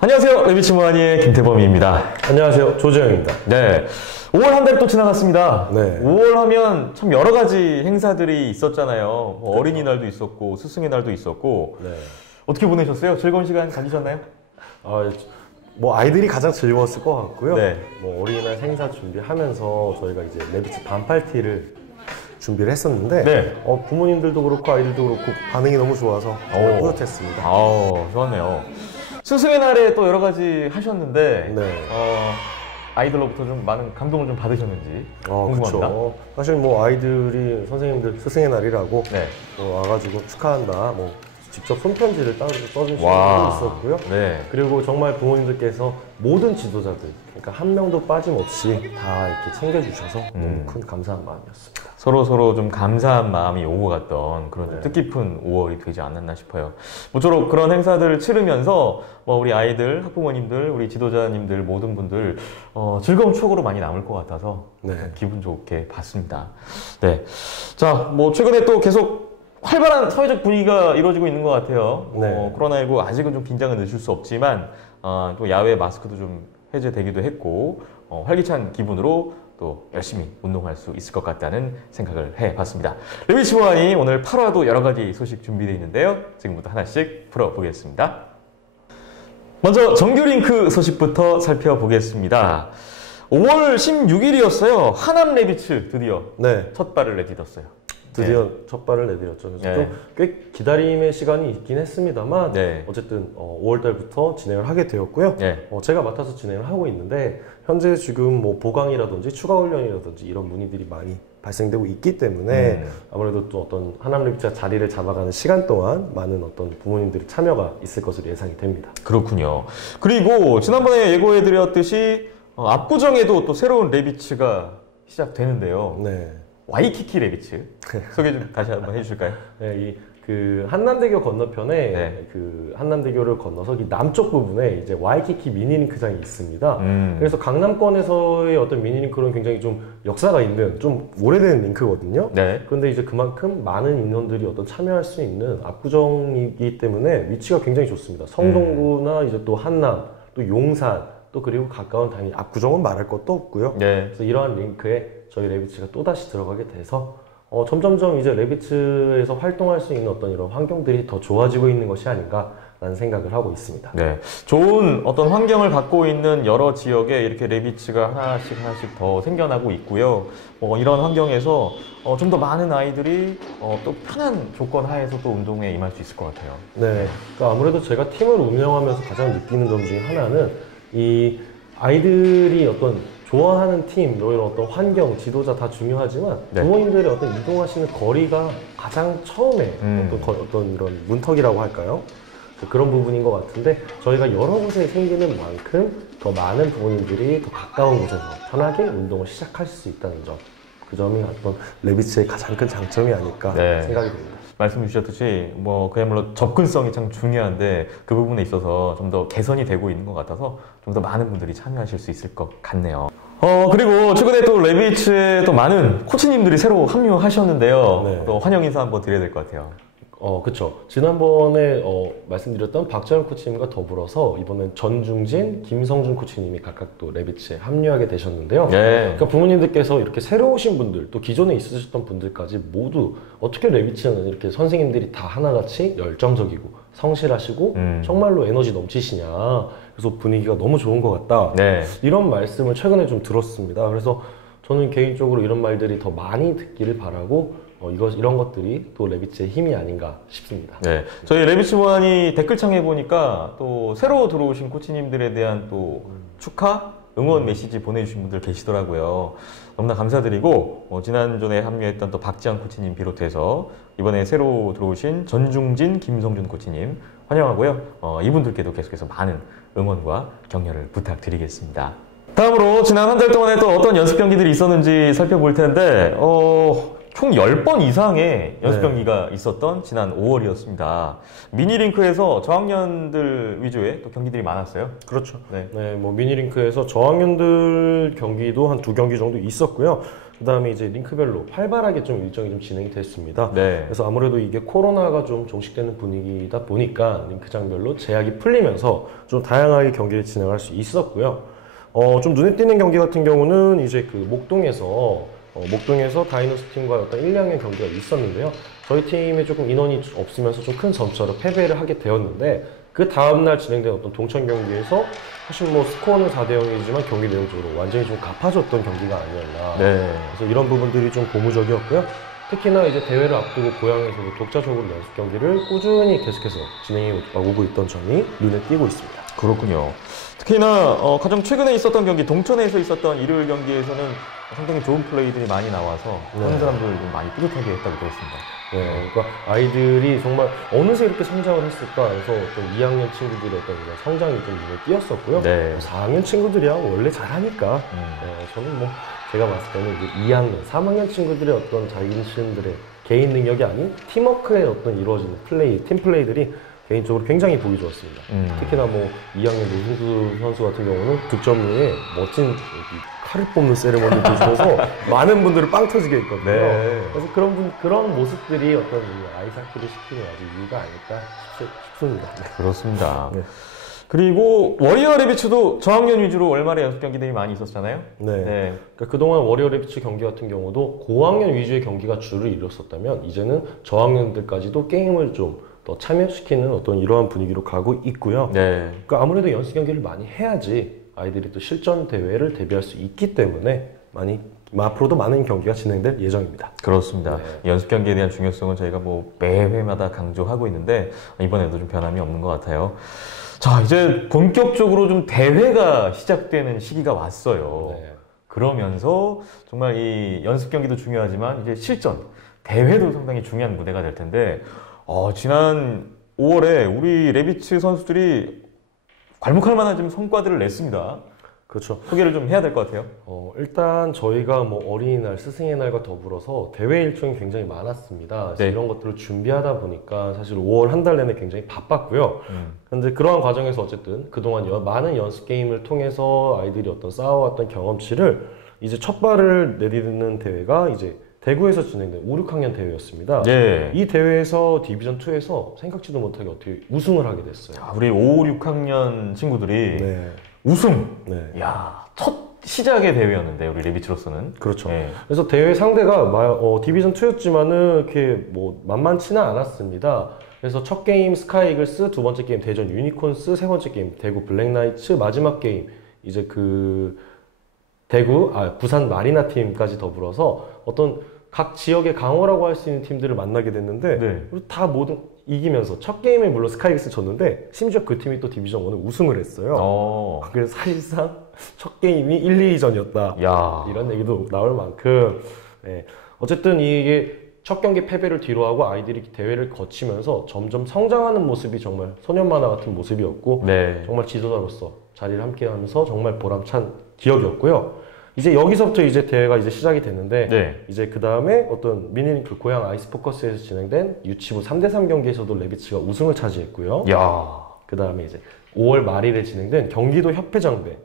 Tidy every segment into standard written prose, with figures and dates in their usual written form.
안녕하세요. 레비치 모하니의 김태범입니다. 안녕하세요. 조재영입니다. 네. 5월 한 달이 또 지나갔습니다. 네. 5월 하면 참 여러 가지 행사들이 있었잖아요. 뭐 어린이날도 있었고, 스승의 날도 있었고. 네. 어떻게 보내셨어요? 즐거운 시간 가지셨나요? 뭐 아이들이 가장 즐거웠을 것 같고요. 네. 뭐 어린이날 행사 준비하면서 저희가 이제 레비치 반팔티를 준비를 했었는데 네. 부모님들도 그렇고 아이들도 그렇고 반응이 너무 좋아서 정말 뿌듯했습니다. 좋았네요. 스승의 날에 또 여러 가지 하셨는데 네. 아이들로부터 좀 많은 감동을 좀 받으셨는지 궁금합니다. 그렇죠. 사실 뭐 아이들이 선생님들 스승의 날이라고 네. 와가지고 축하한다, 뭐 직접 손편지를 써주신 분도 와. 있었고요. 네. 그리고 정말 부모님들께서 모든 지도자들, 그러니까 한 명도 빠짐없이 다 이렇게 챙겨주셔서 너무 큰 감사한 마음이었습니다. 서로 좀 감사한 마음이 오고 갔던 그런 좀 네. 뜻깊은 5월이 되지 않았나 싶어요. 모쪼록 그런 행사들을 치르면서 우리 아이들, 학부모님들, 우리 지도자님들 모든 분들 즐거운 추억으로 많이 남을 것 같아서 네. 기분 좋게 봤습니다. 네. 자, 뭐 최근에 또 계속 활발한 사회적 분위기가 이루어지고 있는 것 같아요. 네. 코로나19 아직은 좀 긴장은 늦출 수 없지만 또 야외 마스크도 좀 해제되기도 했고 활기찬 기분으로 또 열심히 운동할 수 있을 것 같다는 생각을 해봤습니다. 레비치 모하니 오늘 8화도 여러 가지 소식 준비되어 있는데요. 지금부터 하나씩 풀어보겠습니다. 먼저 정규 링크 소식부터 살펴보겠습니다. 5월 16일이었어요. 하남 레비츠 드디어 네. 첫 발을 내딛었어요. 드디어 첫 발을 내드렸죠. 그래서 네. 좀 꽤 기다림의 시간이 있긴 했습니다만 네. 어쨌든 5월 달부터 진행을 하게 되었고요. 네. 제가 맡아서 진행을 하고 있는데 현재 지금 뭐 보강이라든지 추가 훈련이라든지 이런 문의들이 많이 발생되고 있기 때문에 아무래도 또 어떤 하남 레비치가 자리를 잡아가는 시간 동안 많은 어떤 부모님들의 참여가 있을 것으로 예상이 됩니다. 그렇군요. 그리고 지난번에 예고해드렸듯이 압구정에도 또 새로운 레비츠가 시작되는데요. 네. 와이키키 레비츠 소개 좀 다시 한번 해주실까요? 네, 그 한남대교 건너편에 네. 그 한남대교를 건너서 이 남쪽 부분에 이제 와이키키 미니링크장이 있습니다. 그래서 강남권에서의 어떤 미니링크는 굉장히 좀 역사가 있는 좀 오래된 링크거든요. 네. 그런데 이제 그만큼 많은 인원들이 어떤 참여할 수 있는 압구정이기 때문에 위치가 굉장히 좋습니다. 성동구나 이제 또 한남, 또 용산, 또 그리고 가까운 당연히 압구정은 말할 것도 없고요. 네. 그래서 이러한 링크에 저희 레비츠가 또다시 들어가게 돼서 점점점 이제 레비츠에서 활동할 수 있는 어떤 이런 환경들이 더 좋아지고 있는 것이 아닌가라는 생각을 하고 있습니다. 네. 좋은 어떤 환경을 갖고 있는 여러 지역에 이렇게 레비츠가 하나씩 더 생겨나고 있고요. 이런 환경에서 좀 더 많은 아이들이 또 편한 조건 하에서 또 운동에 임할 수 있을 것 같아요. 네. 그러니까 아무래도 제가 팀을 운영하면서 가장 느끼는 점 중에 하나는 이 아이들이 어떤 좋아하는 팀, 이런 어떤 환경, 지도자 다 중요하지만 네. 부모님들의 어떤 이동하시는 거리가 가장 처음에 어떤 이런 문턱이라고 할까요? 그런 부분인 것 같은데 저희가 여러 곳에 생기는 만큼 더 많은 부모님들이 더 가까운 곳에서 편하게 운동을 시작할 수 있다는 점, 그 점이 어떤 레비츠의 가장 큰 장점이 아닐까 네. 생각이 듭니다. 말씀 주셨듯이 그야말로 접근성이 참 중요한데 그 부분에 있어서 좀 더 개선이 되고 있는 것 같아서 좀 더 많은 분들이 참여하실 수 있을 것 같네요. 그리고 최근에 또 레비츠에 또 많은 코치님들이 새로 합류하셨는데요. 네. 또 환영 인사 한번 드려야 될 것 같아요. 그쵸. 지난번에 말씀드렸던 박재현 코치님과 더불어서 이번엔 전중진, 김성준 코치님이 각각 또 레비츠에 합류하게 되셨는데요. 네. 그러니까 부모님들께서 이렇게 새로 오신 분들, 또 기존에 있으셨던 분들까지 모두 어떻게 레비츠는 이렇게 선생님들이 다 하나같이 열정적이고 성실하시고 정말로 에너지 넘치시냐. 그래서 분위기가 너무 좋은 것 같다. 네. 이런 말씀을 최근에 좀 들었습니다. 그래서 저는 개인적으로 이런 말들이 더 많이 듣기를 바라고 이런 것들이 또 레비츠의 힘이 아닌가 싶습니다. 네, 저희 레비치 모하니 댓글창에 보니까 또 새로 들어오신 코치님들에 대한 또 축하, 응원 메시지 보내주신 분들 계시더라고요. 너무나 감사드리고 지난전에 합류했던 또 박지한 코치님 비롯해서 이번에 새로 들어오신 전중진, 김성준 코치님 환영하고요. 이분들께도 계속해서 많은 응원과 격려를 부탁드리겠습니다. 다음으로 지난 한 달 동안에 또 어떤 연습 경기들이 있었는지 살펴볼 텐데 총 10번 이상의 연습 네. 경기가 있었던 지난 5월이었습니다. 미니링크에서 저학년들 위주의 또 경기들이 많았어요. 그렇죠. 네. 네, 뭐 미니링크에서 저학년들 경기도 한 2경기 정도 있었고요. 그 다음에 이제 링크별로 활발하게 좀 일정이 좀 진행이 됐습니다. 네. 그래서 아무래도 이게 코로나가 좀 종식되는 분위기다 보니까 링크장별로 제약이 풀리면서 좀 다양하게 경기를 진행할 수 있었고요. 좀 눈에 띄는 경기 같은 경우는 이제 그 목동에서 다이노스 팀과 어떤 1, 2학년 경기가 있었는데요. 저희 팀에 조금 인원이 없으면서 좀 큰 점수차로 패배를 하게 되었는데 그 다음날 진행된 어떤 동천 경기에서 사실 뭐 스코어는 4대 0이지만 경기 내용적으로 완전히 좀 갚아줬던 경기가 아니었나. 네. 그래서 이런 부분들이 좀 고무적이었고요. 특히나 이제 대회를 앞두고 고향에서도 독자적으로 연습 경기를 꾸준히 계속해서 진행해 오고 있던 점이 눈에 띄고 있습니다. 그렇군요. 특히나 가장 최근에 있었던 경기, 동천에서 있었던 일요일 경기에서는 상당히 좋은 플레이들이 많이 나와서 보는 사람들을 좀 많이 뿌듯하게 했다고 들었습니다. 네, 그러니까 아이들이 정말 어느새 이렇게 성장을 했을까 해서 어떤 2학년 친구들의 어떤 이런 성장이 좀 눈에 띄었었고요. 네. 4학년 친구들이야 원래 잘하니까 저는 뭐 제가 봤을 때는 이제 2학년, 3학년 친구들의 어떤 자신들의 개인 능력이 아닌 팀워크에 어떤 이루어지는 플레이, 팀 플레이들이 개인적으로 굉장히 보기 좋았습니다. 특히나 뭐 2학년 노승수 선수 같은 경우는 득점 후에 멋진 칼을 뽑는 세레머니를 보시면서 많은 분들을 빵 터지게 했거든요. 네. 그래서 그런 모습들이 어떤 아이스하키를 시키는 아주 이유가 아닐까 싶습니다. 네. 그렇습니다. 네. 그리고 워리어 레비츠도 저학년 위주로 월말에 연습 경기들이 많이 있었잖아요. 네. 네. 그러니까 그동안 워리어 레비츠 경기 같은 경우도 고학년 위주의 경기가 주를 이뤘었다면 이제는 저학년들까지도 게임을 좀 더 참여시키는 어떤 이러한 분위기로 가고 있고요. 네. 그러니까 아무래도 연습 경기를 많이 해야지 아이들이 또 실전 대회를 대비할 수 있기 때문에 앞으로도 많은 경기가 진행될 예정입니다. 그렇습니다. 네. 연습 경기에 대한 중요성은 저희가 뭐 매회마다 강조하고 있는데 이번에도 좀 변함이 없는 것 같아요. 자, 이제 본격적으로 좀 대회가 시작되는 시기가 왔어요. 네. 그러면서 정말 이 연습 경기도 중요하지만 이제 실전, 대회도 상당히 중요한 무대가 될 텐데 지난 5월에 우리 레비츠 선수들이 괄목할 만한 좀 성과들을 냈습니다. 그렇죠. 소개를 좀 해야 될 것 같아요. 일단 저희가 뭐 어린이날, 스승의 날과 더불어서 대회 일정이 굉장히 많았습니다. 그래서 네. 이런 것들을 준비하다 보니까 사실 5월 한 달 내내 굉장히 바빴고요. 그런데 그러한 과정에서 어쨌든 그동안 많은 연습 게임을 통해서 아이들이 어떤 쌓아왔던 경험치를 이제 첫 발을 내딛는 대회가 이제 대구에서 진행된 5, 6학년 대회였습니다. 네. 이 대회에서 디비전 2에서 생각지도 못하게 어떻게 우승을 하게 됐어요. 자, 우리 5, 6학년 친구들이 네. 우승! 네. 야, 첫 시작의 대회였는데 우리 레비츠로서는. 그렇죠. 네. 그래서 대회 상대가 디비전 2였지만은 이렇게 뭐 만만치는 않았습니다. 그래서 첫 게임 스카이이글스, 두 번째 게임 대전 유니콘스, 세 번째 게임 대구 블랙나이츠, 마지막 게임 이제 부산 마리나 팀까지 더불어서 어떤 각 지역의 강호라고 할 수 있는 팀들을 만나게 됐는데 네. 그리고 다 모두 이기면서 첫 게임에 물론 스카이이글스 졌는데 심지어 그 팀이 또 디비전 1을 우승을 했어요. 그래서 사실상 첫 게임이 1, 2전이었다. 야. 이런 얘기도 나올 만큼 어쨌든 이게 첫 경기 패배를 뒤로하고 아이들이 대회를 거치면서 점점 성장하는 모습이 정말 소년 만화 같은 모습이었고 네. 정말 지도자로서 자리를 함께하면서 정말 보람찬 기억이었고요. 이제 여기서부터 이제 대회가 이제 시작이 됐는데 네. 이제 그 다음에 어떤 미니링크 고향 아이스포커스에서 진행된 유치부 3대3 경기에서도 레비츠가 우승을 차지했고요. 야. 그 다음에 이제 5월 말일에 진행된 경기도 협회장배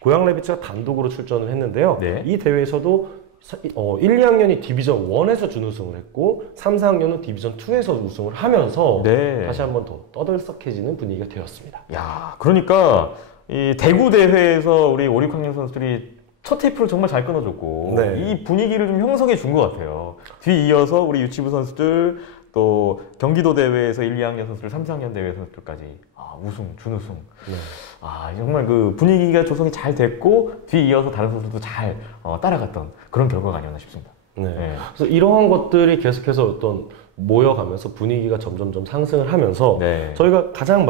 고향 레비츠가 단독으로 출전을 했는데요. 네. 이 대회에서도 1, 2학년이 디비전 1에서 준우승을 했고 3, 4학년은 디비전 2에서 우승을 하면서 네. 다시 한번 더 떠들썩해지는 분위기가 되었습니다. 야, 그러니까 이 대구 대회에서 우리 5, 6학년 선수들이 첫 테이프를 정말 잘 끊어줬고 네. 이 분위기를 좀 형성해 준 것 같아요. 뒤 이어서 우리 유치부 선수들 또 경기도 대회에서 1, 2학년 선수들, 3, 4학년 대회 선수들까지 우승, 준우승. 네. 정말 그 분위기가 조성이 잘 됐고 뒤 이어서 다른 선수들도 잘 따라갔던 그런 결과가 아니었나 싶습니다. 네. 네. 그래서 이러한 것들이 계속해서 어떤 모여가면서 분위기가 점점점 상승을 하면서 네. 저희가 가장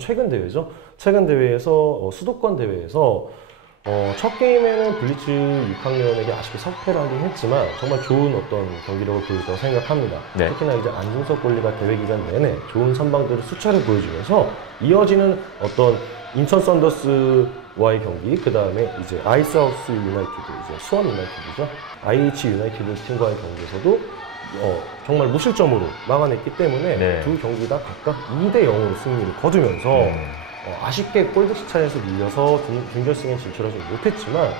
최근 대회죠. 최근 대회에서 수도권 대회에서 첫 게임에는 블리츠 6학년에게 아쉽게 석패를 하긴 했지만 정말 좋은 어떤 경기력을 보여줬다고 생각합니다. 네. 특히나 이제 안중석 골리가 대회 기간 내내 좋은 선방들을 수차례 보여주면서 이어지는 어떤 인천 썬더스와의 경기, 그 다음에 이제 아이스하우스 유나이티드, 이제 수원 유나이티드죠. IH 유나이티드 팀과의 경기에서도 정말 무실점으로 막아냈기 때문에 네. 두 경기 다 각각 2대 0으로 승리를 거두면서 아쉽게 골드시 차에서 밀려서 준결승에 진출하지 못했지만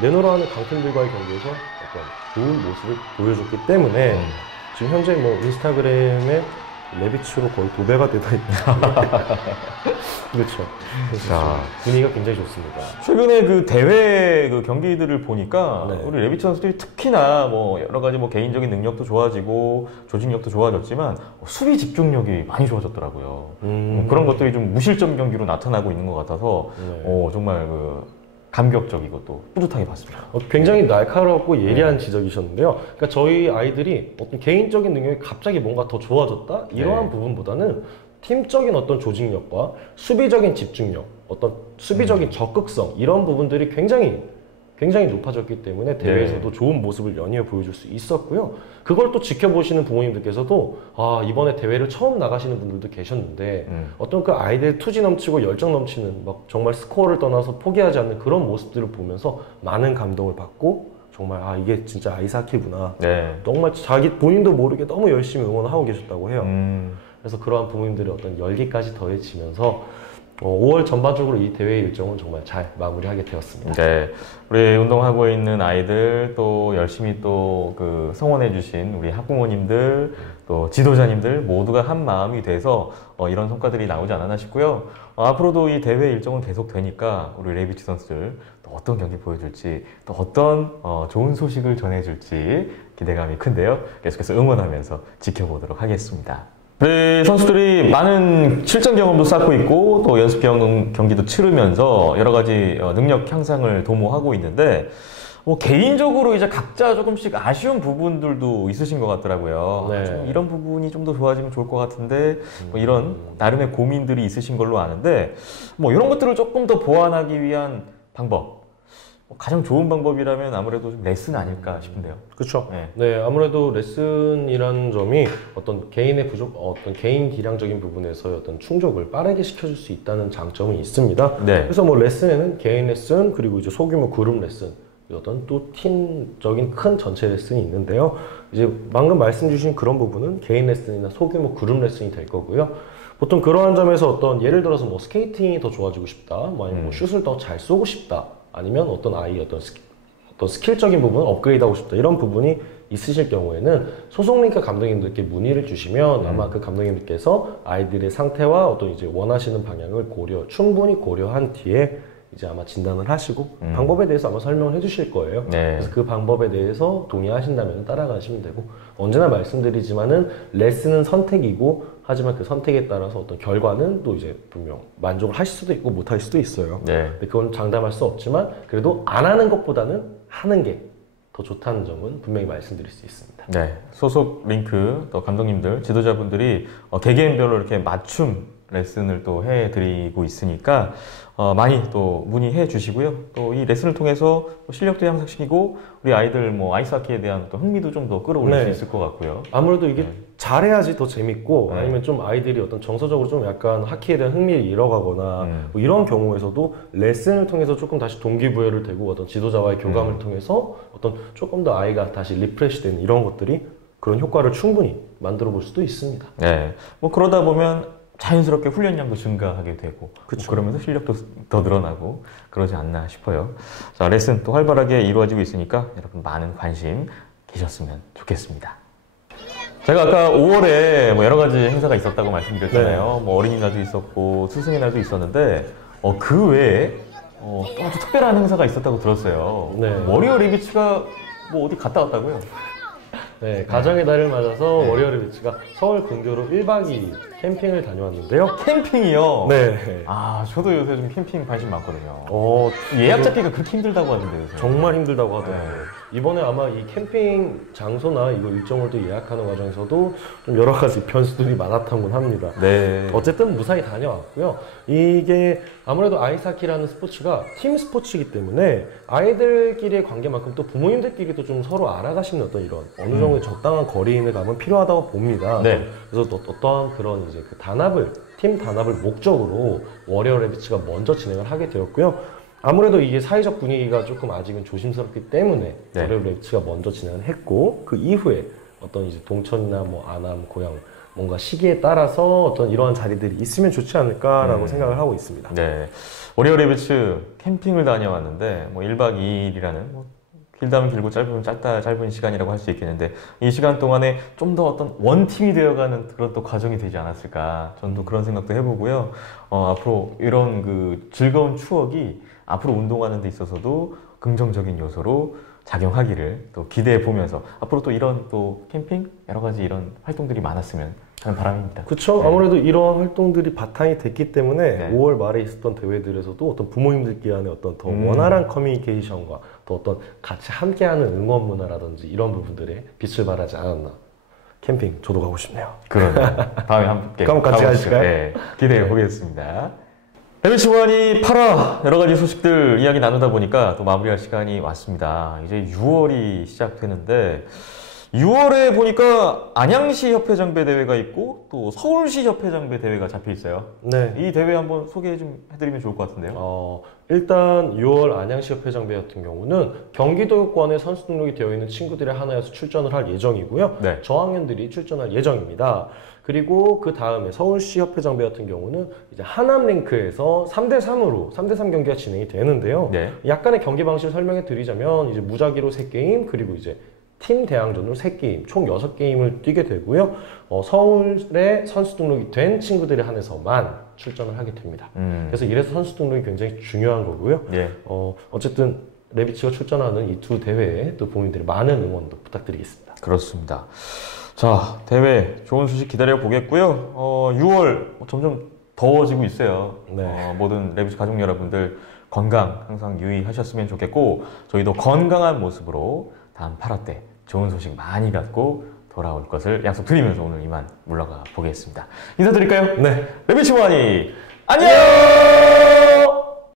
내노라하는 강팀들과의 경기에서 어떤 좋은 모습을 보여줬기 때문에 지금 현재 뭐 인스타그램에 레비츠로 거의 도배가 되다 있다. 그렇죠. 자, 분위기가 굉장히 좋습니다. 최근에 그 대회 그 경기들을 보니까 네. 우리 레비치 선수들이 특히나 뭐 여러 가지 뭐 개인적인 능력도 좋아지고 조직력도 좋아졌지만 수비 집중력이 많이 좋아졌더라고요. 그런 것들이 좀 무실점 경기로 나타나고 있는 것 같아서 네. 정말 그 감격적이고 또 뿌듯하게 봤습니다. 굉장히 날카롭고 예리한 지적이셨는데요. 그러니까 저희 아이들이 어떤 개인적인 능력이 갑자기 뭔가 더 좋아졌다? 이러한 부분보다는 팀적인 어떤 조직력과 수비적인 집중력, 어떤 수비적인 적극성 이런 부분들이 굉장히 높아졌기 때문에 대회에서도 좋은 모습을 연이어 보여줄 수 있었고요. 그걸 또 지켜보시는 부모님들께서도 이번에 대회를 처음 나가시는 분들도 계셨는데 어떤 그 아이들의 투지 넘치고 열정 넘치는 막 정말 스코어를 떠나서 포기하지 않는 그런 모습들을 보면서 많은 감동을 받고 정말 이게 진짜 아이스하키구나. 네. 정말 자기 본인도 모르게 너무 열심히 응원을 하고 계셨다고 해요. 그래서 그러한 부모님들의 어떤 열기까지 더해지면서 5월 전반적으로 이 대회 일정은 정말 잘 마무리하게 되었습니다. 네, 우리 운동하고 있는 아이들 또 열심히 또 그 성원해주신 우리 학부모님들 또 지도자님들 모두가 한 마음이 돼서 이런 성과들이 나오지 않았나 싶고요. 앞으로도 이 대회 일정은 계속 되니까 우리 레비치 선수들 또 어떤 경기 보여줄지 또 어떤 좋은 소식을 전해줄지 기대감이 큰데요. 계속해서 응원하면서 지켜보도록 하겠습니다. 우리 선수들이 많은 실전 경험도 쌓고 있고 또 연습 경기도 치르면서 여러 가지 능력 향상을 도모하고 있는데 뭐 개인적으로 이제 각자 조금씩 아쉬운 부분들도 있으신 것 같더라고요. 네. 좀 이런 부분이 좀 더 좋아지면 좋을 것 같은데 뭐 이런 나름의 고민들이 있으신 걸로 아는데 뭐 이런 것들을 조금 더 보완하기 위한 방법. 가장 좋은 방법이라면 아무래도 좀 레슨 아닐까 싶은데요. 그렇죠. 네. 네, 아무래도 레슨이라는 점이 어떤 개인의 어떤 개인 기량적인 부분에서의 어떤 충족을 빠르게 시켜줄 수 있다는 장점이 있습니다. 네. 그래서 뭐 레슨에는 개인 레슨 그리고 이제 소규모 그룹 레슨 어떤 또 팀적인 큰 전체 레슨이 있는데요. 이제 방금 말씀 주신 그런 부분은 개인 레슨이나 소규모 그룹 레슨이 될 거고요. 보통 그러한 점에서 어떤 예를 들어서 뭐 스케이팅이 더 좋아지고 싶다, 뭐 아니면 뭐 슛을 더 잘 쏘고 싶다. 아니면 어떤 어떤 스킬적인 부분을 업그레이드하고 싶다 이런 부분이 있으실 경우에는 소속 링크 감독님들께 문의를 주시면 아마 그 감독님들께서 아이들의 상태와 어떤 이제 원하시는 방향을 충분히 고려한 뒤에 이제 아마 진단을 하시고 방법에 대해서 아마 설명을 해주실 거예요. 네. 그래서 그 방법에 대해서 동의하신다면 따라가시면 되고 언제나 말씀드리지만은 레슨은 선택이고 하지만 그 선택에 따라서 어떤 결과는 또 이제 분명 만족을 하실 수도 있고 못 하실 수도 있어요. 네. 근데 그건 장담할 수 없지만 그래도 안 하는 것보다는 하는 게 더 좋다는 점은 분명히 말씀드릴 수 있습니다. 네, 소속 링크 또 감독님들, 지도자분들이 개개인별로 이렇게 맞춤 레슨을 또 해드리고 있으니까 많이 또 문의해 주시고요. 또 이 레슨을 통해서 실력도 향상시키고 우리 아이들 뭐 아이스하키에 대한 또 흥미도 좀 더 끌어올릴 수 있을 것 같고요. 아무래도 이게 잘해야지 더 재밌고 아니면 좀 아이들이 어떤 정서적으로 좀 약간 하키에 대한 흥미를 잃어가거나 뭐 이런 경우에서도 레슨을 통해서 조금 다시 동기부여를 되고 어떤 지도자와의 교감을 통해서 어떤 조금 더 아이가 다시 리프레시되는 이런 것들이 그런 효과를 충분히 만들어 볼 수도 있습니다. 네, 뭐 그러다 보면 자연스럽게 훈련량도 증가하게 되고 그러면서 실력도 더 늘어나고 그러지 않나 싶어요. 자, 레슨 또 활발하게 이루어지고 있으니까 여러분 많은 관심 계셨으면 좋겠습니다. 제가 아까 5월에 뭐 여러 가지 행사가 있었다고 말씀드렸잖아요. 뭐 어린이날도 있었고 스승의 날도 있었는데 그 외에 또 아주 특별한 행사가 있었다고 들었어요. 네. 워리어 리비치가 뭐 어디 갔다 왔다고요? 네, 가정의 달을 맞아서 워리어 리비치가 서울 근교로 1박 2일 캠핑을 다녀왔는데요. 캠핑이요? 네. 저도 요새 좀 캠핑 관심 많거든요. 어, 예약 잡기가 그렇게 힘들다고 하던데 요새. 정말 힘들다고 하더라고요. 네. 이번에 아마 이 캠핑 장소나 이거 일정을 또 예약하는 과정에서도 좀 여러 가지 변수들이 많았다고 합니다. 네. 어쨌든 무사히 다녀왔고요. 이게 아무래도 아이스하키라는 스포츠가 팀 스포츠이기 때문에 아이들끼리의 관계만큼 또 부모님들끼리도 좀 서로 알아가시는 어떤 이런 어느 정도의 적당한 거리는 감은 필요하다고 봅니다. 네. 그래서 또 어떠한 그런 이제 그 팀 단합을 목적으로 워리어 레비츠가 먼저 진행을 하게 되었고요. 아무래도 이게 사회적 분위기가 조금 아직은 조심스럽기 때문에 네. 워리어 레비츠가 먼저 진행을 했고 그 이후에 어떤 이제 동천이나 뭐 안암, 고양 뭔가 시기에 따라서 어떤 이러한 자리들이 있으면 좋지 않을까라고 생각을 하고 있습니다. 네. 워리어 레비츠 캠핑을 다녀왔는데 뭐 1박 2일이라는 뭐 길다면 길고 짧으면 짧은 시간이라고 할 수 있겠는데 이 시간 동안에 좀 더 어떤 원팀이 되어가는 그런 또 과정이 되지 않았을까 저는 또 그런 생각도 해보고요. 앞으로 이런 그 즐거운 추억이 앞으로 운동하는 데 있어서도 긍정적인 요소로 작용하기를 또 기대해 보면서 앞으로 또 이런 또 캠핑 여러 가지 이런 활동들이 많았으면 하는 바람입니다. 그렇죠. 네. 아무래도 이러한 활동들이 바탕이 됐기 때문에 네. 5월 말에 있었던 대회들에서도 어떤 부모님들끼리 간의 어떤 더 원활한 커뮤니케이션과 또 어떤 같이 함께하는 응원 문화라든지 이런 부분들에 빛을 발하지 않았나. 캠핑 저도 가고 싶네요. 그러면 다음에 함께 그럼 같이 가보시죠. 가실까요? 네, 기대해 보겠습니다. 레비치원이 8화 여러 가지 소식들 이야기 나누다 보니까 또 마무리할 시간이 왔습니다. 이제 6월이 시작되는데 6월에 보니까 안양시 협회장배 대회가 있고 또 서울시 협회장배 대회가 잡혀 있어요. 네. 이 대회 한번 소개 좀 해드리면 좋을 것 같은데요. 일단 6월 안양시 협회장배 같은 경우는 경기도권에 선수 등록이 되어 있는 친구들의 하나여서 출전을 할 예정이고요. 네. 저학년들이 출전할 예정입니다. 그리고 그 다음에 서울시 협회장배 같은 경우는 이제 하남 랭크에서 3대3 경기가 진행이 되는데요. 네. 약간의 경기 방식을 설명해 드리자면 이제 무작위로 3게임 그리고 이제 팀 대항전으로 3게임, 총 6게임을 뛰게 되고요. 서울에 선수 등록이 된 친구들에 한해서만 출전을 하게 됩니다. 그래서 이래서 선수 등록이 굉장히 중요한 거고요. 예. 어쨌든 레비치가 출전하는 이 두 대회에 또 부모님들의 많은 응원도 부탁드리겠습니다. 그렇습니다. 자, 대회 좋은 소식 기다려 보겠고요. 6월 점점 더워지고 있어요. 네. 모든 레비치 가족 여러분들 건강 항상 유의하셨으면 좋겠고 저희도 건강한 모습으로 다음 8화 때 좋은 소식 많이 갖고 돌아올 것을 약속드리면서 오늘 이만 물러가 보겠습니다. 인사드릴까요? 네. 레비치 원이 안녕!